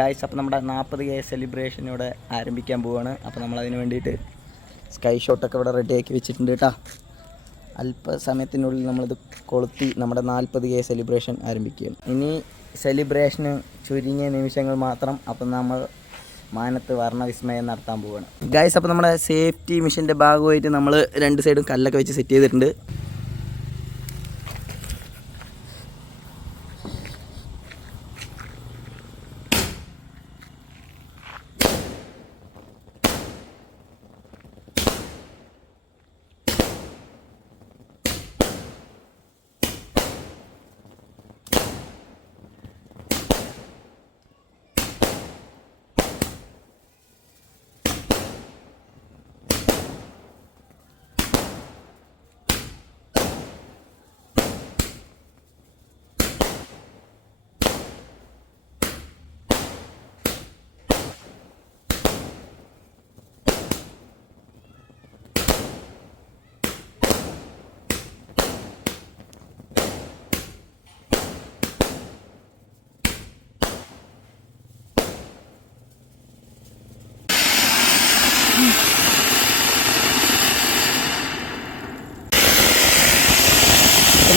Guys, അപ്പോൾ നമ്മുടെ 40K celebration ഇവിടെ ആരംഭിക്കാൻ പോവുകയാണ്. അപ്പോൾ നമ്മളതിന് വേണ്ടിയിട്ട് സ്കൈ ഷോട്ടൊക്കെ ഇവിടെ റെഡിയാക്കി വെച്ചിട്ടുണ്ട് കേട്ടോ. അല്പസമയത്തിനുള്ളിൽ നമ്മളിത് കൊളുത്തി നമ്മുടെ 40K സെലിബ്രേഷൻ ആരംഭിക്കുകയാണ്. ഇനി സെലിബ്രേഷന് ചുരുങ്ങിയ നിമിഷങ്ങൾ മാത്രം. അപ്പം നമ്മൾ മാനത്ത് വർണ്ണവിസ്മയം നടത്താൻ പോവുകയാണ് ഗായ്സ്. അപ്പോൾ നമ്മുടെ സേഫ്റ്റി മിഷൻ്റെ ഭാഗമായിട്ട് നമ്മൾ 2 സൈഡും കല്ലൊക്കെ വെച്ച് സെറ്റ് ചെയ്തിട്ടുണ്ട്.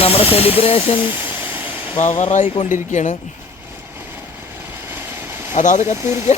നമ്മുടെ സെലിബ്രേഷൻ പവറായിക്കൊണ്ടിരിക്കുകയാണ്. അതാത് കത്തിയിരിക്കുക.